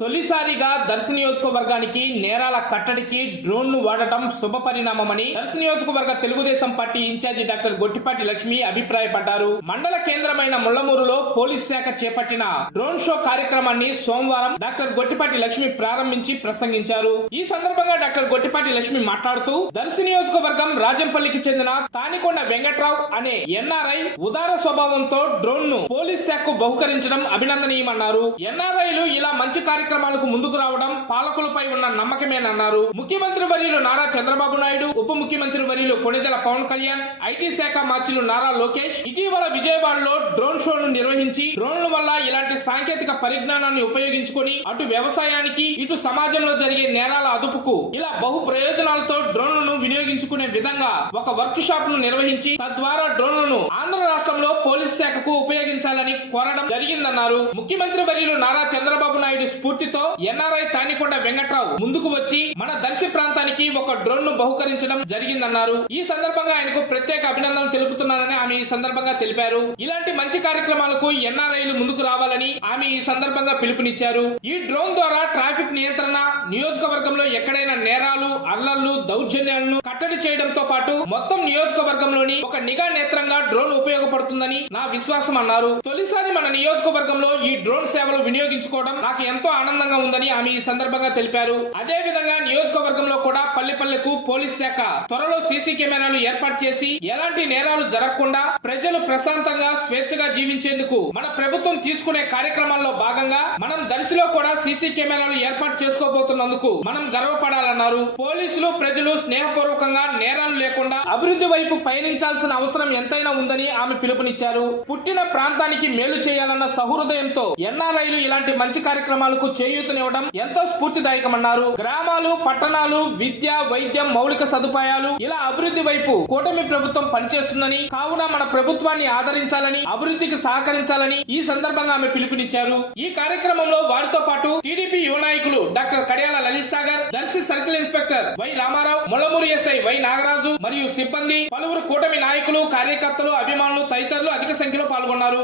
తొలిసారిగా దర్శి నియోజకవర్గానికి నేరాల కట్టడికి డ్రోన్ ను వాడటం శుభ పరిణామమని దర్శి నియోజకవర్గ Telugu Desam party incharge doctor Gottipati Lakshmi అభిప్రాయపడ్డారు. మండల కేంద్రమైన ముళ్లమూరులో పోలీస్ శాఖ చేపట్టిన డ్రోన్ షో కార్యక్రమాన్ని సోమవారం డాక్టర్ గొట్టిపాటి లక్ష్మి ప్రారంభించి ప్రసంగించారు. ఈ సందర్భంగా డాక్టర్ గొట్టిపాటి లక్ష్మి మాట్లాడుతూ దర్శి నియోజకవర్గం రాజంపల్లికి చెందిన తానికొండ వెంకట్రావు అనే ఎన్ఆర్ఐ ఉదార స్వభావంతో డ్రోన్ ను పోలీస్ శాఖకు బహుకరించడం అభినందనీయమన్నారు. ఎన్ఆర్ఐలు ఇలా మంచి కార్యక్రమాలకు ముందుకు రావడం పాలకులపై ఉన్న నమ్మకమేనన్నారు. ముఖ్యమంత్రి వర్యులు నారా చంద్రబాబు నాయుడు, ఉప ముఖ్యమంత్రి వర్యులు కొణిదెల పవన్ కళ్యాణ్, ఐటీ శాఖ మార్చులు నారా లోకేష్ ఇటీవల విజయవాడలో డ్రోన్ షోను నిర్వహించి డ్రోన్ల వల్ల ఇలాంటి సాంకేతిక పరిజ్ఞానాన్ని ఉపయోగించుకొని అటు వ్యవసాయానికి ఇటు సమాజంలో జరిగే నేరాల అదుపుకు ఇలా బహు ప్రయోజనాలతో డ్రోన్లను వినియోగించుకునే విధంగా ఒక వర్క్ షాప్ ను నిర్వహించి తద్వారా డ్రోన్లను ఆంధ్ర రాష్ట్రంలో పోలీస్ శాఖకు ఉపయోగించాలని కోరడం జరిగిందన్నారు. ముఖ్యమంత్రి వర్యులు నారా చంద్రబాబు నాయుడు స్ఫూర్తితో ఎన్ఆర్ఐ తానికొండ వెంకట్రావు ముందుకు వచ్చి మన దర్శి ప్రాంతానికి ఒక డ్రోన్ ను బహుకరించడం జరిగిందన్నారు. ఈ సందర్భంగా ఆయనకు ప్రత్యేక అభినందనలు తెలుపుతున్నానని ఆమె ఈ సందర్భంగా తెలిపారు. ఇలాంటి మంచి కార్యక్రమాలకు ఎన్ఆర్ఐలు ముందుకు రావాలని ఆమె ఈ సందర్భంగా పిలుపునిచ్చారు. ఈ డ్రోన్ ద్వారా ట్రాఫిక్ నియంత్రణ, నియోజకవర్గంలో ఎక్కడైనా నేరాలు, అల్లర్లు, దౌర్జన్యాలను కట్టడి చేయడంతో పాటు మొత్తం నియోజకవర్గంలోని ఒక నిఘా నేత్రంగా డ్రోన్ ఉపయోగపడుతుందని నా విశ్వాసం అన్నారు. తొలిసారి మన నియోజకవర్గంలో ఈ డ్రోన్ సేవలు వినియోగించుకోవడం నాకు ఎంతో ఆనందంగా ఉందని ఆమె ఈ సందర్భంగా తెలిపారు. అదే విధంగా నియోజకవర్గంలో కూడా పల్లెపల్లెకు పోలీస్ శాఖ త్వరలో సీసీ కెమెరాలు ఏర్పాటు చేసి ఎలాంటి నేరాలు జరగకుండా ప్రజలు ప్రశాంతంగా స్వేచ్ఛగా జీవించేందుకు మన ప్రభుత్వం తీసుకునే కార్యక్రమాల్లో భాగంగా మనం దర్శిలో కూడా సీసీ కెమెరాలు ఏర్పాటు చేసుకోబోతున్నందుకు మనం గర్వపడాలన్నారు. పోలీసులు ప్రజలు స్నేహపూర్వకంగా నేరాలు లేకుండా అభివృద్ధి వైపు పయనించాల్సిన అవసరం ఎంతైనా ఉందని ఆమె పిలుపునిచ్చారు. పుట్టిన ప్రాంతానికి మేలు చేయాలన్న సహృదయంతో ఎన్ఆర్ఐలు ఇలాంటి మంచి కార్యక్రమాలకు చేయూతనివ్వడం ఎంతో స్ఫూర్తిదాయకమన్నారు. గ్రామాలు, పట్టణాలు, విద్య, వైద్యం, మౌలిక సదుపాయాలు ఇలా అభివృద్ధి వైపు కూటమి ప్రభుత్వం పనిచేస్తుందని, కావున మన ప్రభుత్వాన్ని ఆదరించాలని, అభివృద్ధికి సహకరించాలని ఈ సందర్భంగా ఆమె పిలుపునిచ్చారు. ఈ కార్యక్రమంలో వారితో పాటు టీడీపీ యువ నాయకులు doctor Kadiyala Lalit Sagar, Darsi circle inspector Y Ramarao, Mullamuru SI Y Nagaraju మరియు సిబ్బంది, పలువురు కూటమి నాయకులు, కార్యకర్తలు, అభిమానులు తదితరులు అధిక సంఖ్యలో పాల్గొన్నారు.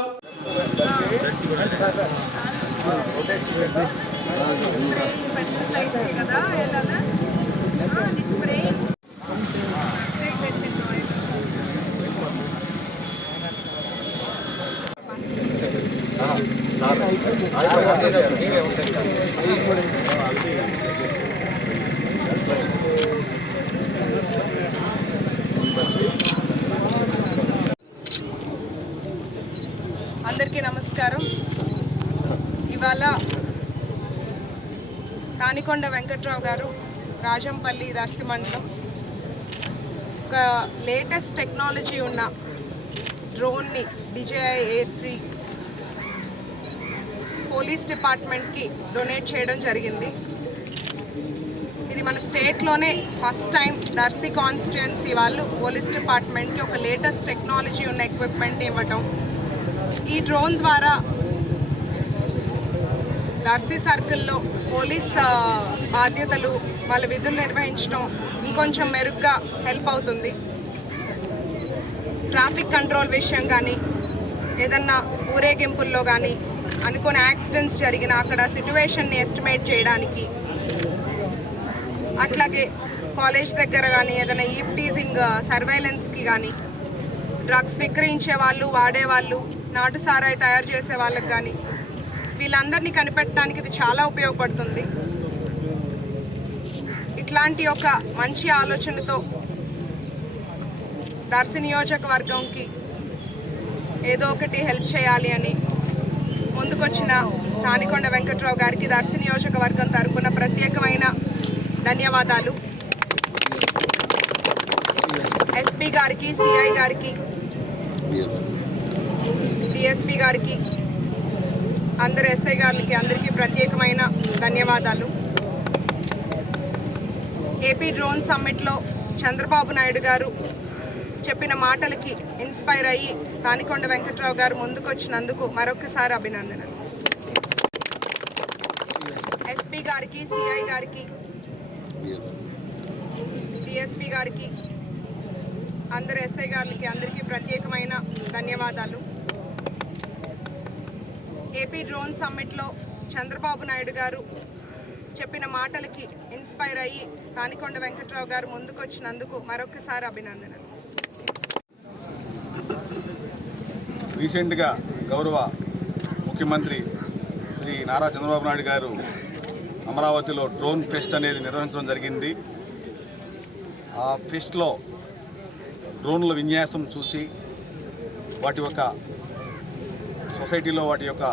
అందరికీ నమస్కారం. ఇవాళ తానికొండ వెంకట్రావు గారు, రాజంపల్లి, దర్శి మండలం ఒక లేటెస్ట్ టెక్నాలజీ ఉన్న డ్రోన్ని DJI Air 3 పోలీస్ డిపార్ట్మెంట్కి డొనేట్ చేయడం జరిగింది. ఇది మన స్టేట్లోనే ఫస్ట్ టైం దర్శి కాన్స్టిట్యుయెన్సీ వాళ్ళు పోలీస్ డిపార్ట్మెంట్కి ఒక లేటెస్ట్ టెక్నాలజీ ఉన్న ఎక్విప్మెంట్ ఇవ్వటం. ఈ డ్రోన్ ద్వారా దర్శి సర్కిల్లో పోలీస్ బాధ్యతలు, వాళ్ళ విధులు నిర్వహించడం ఇంకొంచెం మెరుగ్గా హెల్ప్ అవుతుంది. ట్రాఫిక్ కంట్రోల్ విషయం కానీ, ఏదన్నా ఊరేగింపుల్లో కానీ అనుకోని యాక్సిడెంట్స్ జరిగిన అక్కడ సిట్యువేషన్ని ఎస్టిమేట్ చేయడానికి, అట్లాగే కాలేజ్ దగ్గర కానీ ఏదైనా ఈవ్ టీజింగ్ సర్వైలెన్స్కి కానీ, డ్రగ్స్ విక్రయించే వాళ్ళు, వాడేవాళ్ళు, నాటు సారాయి తయారు చేసే వాళ్ళకి కానీ వీళ్ళందరినీ కనిపెట్టడానికి ఇది చాలా ఉపయోగపడుతుంది. ఇట్లాంటి ఒక మంచి ఆలోచనతో దర్శి నియోజకవర్గంకి ఏదో ఒకటి హెల్ప్ చేయాలి అని ముందుకొచ్చిన తానికొండ వెంకట్రావు గారికి దర్శి నియోజకవర్గం తరపున ప్రత్యేకమైన ధన్యవాదాలు. ఎస్పీ గారికి, సిఐ గారికి, డిఎస్పీ గారికి, అందరు ఎస్ఐ గారికి అందరికీ ప్రత్యేకమైన ధన్యవాదాలు. ఏపీ డ్రోన్ సమ్మిట్లో చంద్రబాబు నాయుడు గారు చెప్పిన మాటలకి ఇన్స్పైర్ అయ్యి తానికొండ వెంకట్రావు గారు ముందుకొచ్చినందుకు మరొకసారి అభినందనలు. ఎస్పీ గారికి, సిఐ గారికి, డిఎస్పీ గారికి, అందరు ఎస్ఐ గారికి అందరికీ ప్రత్యేకమైన ధన్యవాదాలు. ఏపీ డ్రోన్ సమ్మిట్లో చంద్రబాబు నాయుడు గారు చెప్పిన మాటలకి ఇన్స్పైర్ అయ్యి తానికొండ వెంకట్రావు గారు ముందుకు వచ్చినందుకు మరొకసారి అభినందనలు. రీసెంట్గా గౌరవ ముఖ్యమంత్రి శ్రీ నారా చంద్రబాబు నాయుడు గారు అమరావతిలో డ్రోన్ ఫెస్ట్ అనేది నిర్వహించడం జరిగింది. ఆ ఫెస్ట్లో డ్రోన్ల విన్యాసం చూసి వాటి యొక్క సొసైటీలో వాటి యొక్క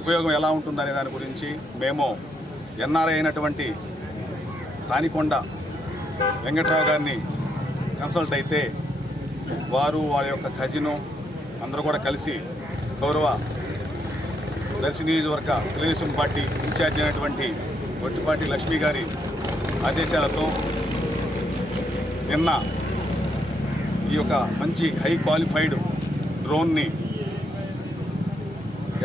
ఉపయోగం ఎలా ఉంటుందనే దాని గురించి మేము ఎన్ఆర్ఐ అయినటువంటి తానికొండ వెంకట్రావు గారిని కన్సల్ట్ అయితే వారు వారి యొక్క కజిను అందరూ కూడా కలిసి గౌరవ దర్శి నియోజకవర్గ తెలుగుదేశం పార్టీ ఇన్ఛార్జ్ అయినటువంటి గొట్టిపాటి లక్ష్మి గారి ఆదేశాలతో నిన్న ఈ యొక్క మంచి హై క్వాలిఫైడ్ డ్రోన్ని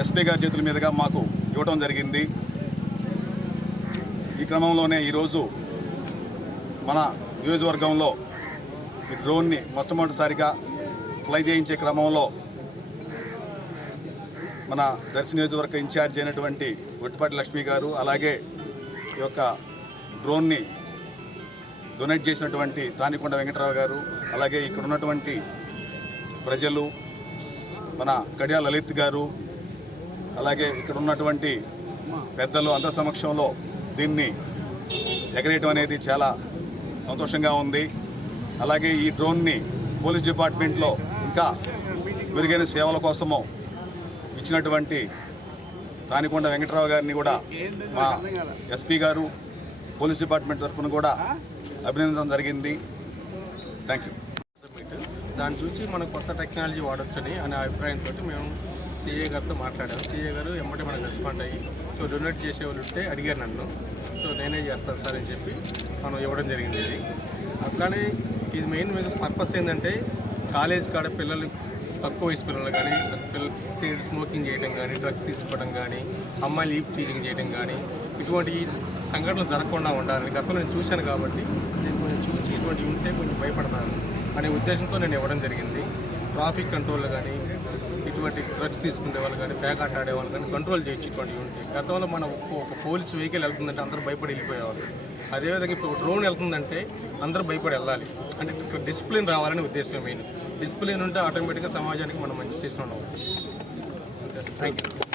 ఎస్పీ గారి చేతుల మీదుగా మాకు ఇవ్వడం జరిగింది. ఈ క్రమంలోనే ఈరోజు మన నియోజకవర్గంలో ఈ డ్రోన్ని మొట్టమొదటిసారిగా ఫ్లై చేయించే క్రమంలో మన దర్శి నియోజకవర్గ ఇన్ఛార్జ్ అయినటువంటి గొట్టిపాటి లక్ష్మి గారు, అలాగే ఈ యొక్క డ్రోన్ని డొనేట్ చేసినటువంటి తానికొండ వెంకటరావు గారు, అలాగే ఇక్కడ ఉన్నటువంటి ప్రజలు, మన కడియాల లలిత్ గారు, అలాగే ఇక్కడ ఉన్నటువంటి పెద్దలు అందరి సమక్షంలో దీన్ని ఎగరేయటం అనేది చాలా సంతోషంగా ఉంది. అలాగే ఈ డ్రోన్ని పోలీస్ డిపార్ట్మెంట్లో ఇంకా మెరుగైన సేవల కోసము ఇచ్చినటువంటి తానికొండ వెంకటరావు గారిని కూడా మా ఎస్పీ గారు పోలీస్ డిపార్ట్మెంట్ తరఫున కూడా అభినందించడం జరిగింది. Thank you. దాన్ని చూసి మనకు కొత్త టెక్నాలజీ వాడొచ్చని అనే అభిప్రాయంతో మేము సిఏ గారితో మాట్లాడాము. సిఏ గారు ఎమ్మటే మనకు రెస్పాండ్ అయ్యి సో డొనేట్ చేసేవాళ్ళు ఉంటే అడిగారు నన్ను. సో నేనే చేస్తాను సార్ అని చెప్పి మనం ఇవ్వడం జరిగింది. ఇది అట్లానే ఇది మెయిన్ పర్పస్ ఏంటంటే కాలేజ్ కాడ పిల్లలు, తక్కువ వయసు పిల్లలు కానీ సిగరెట్ స్మోకింగ్ చేయడం కానీ, డ్రగ్స్ తీసుకోవడం కానీ, అమ్మాయిలు ఈవ్ టీచింగ్ చేయడం కానీ ఇటువంటి సంఘటనలు జరగకుండా ఉండాలని గతంలో నేను చూశాను కాబట్టి నేను కొంచెం చూసి ఇటువంటి ఉంటే కొంచెం భయపడతాను అనే ఉద్దేశంతో నేను ఇవ్వడం జరిగింది. ట్రాఫిక్ కంట్రోల్ కానీ, ఇటువంటి డ్రగ్స్ తీసుకునే వాళ్ళు కానీ, పేకాట ఆడేవాళ్ళు కానీ కంట్రోల్ చేయొచ్చు ఇటువంటివి ఉంటే. గతంలో మన ఒక పోలీస్ వెహికల్ వెళ్తుందంటే అందరూ భయపడి వెళ్ళిపోయేవాళ్ళు. అదేవిధంగా ఇప్పుడు డ్రోన్ వెళ్తుందంటే అందరూ భయపడి వెళ్ళాలి. అంటే ఇక్కడ డిసిప్లిన్ రావాలనే ఉద్దేశం మెయిన్. డిసిప్లిన్ ఉంటే ఆటోమేటిక్గా సమాజానికి మనం మంచి చేసిన వాళ్ళం. Thank you.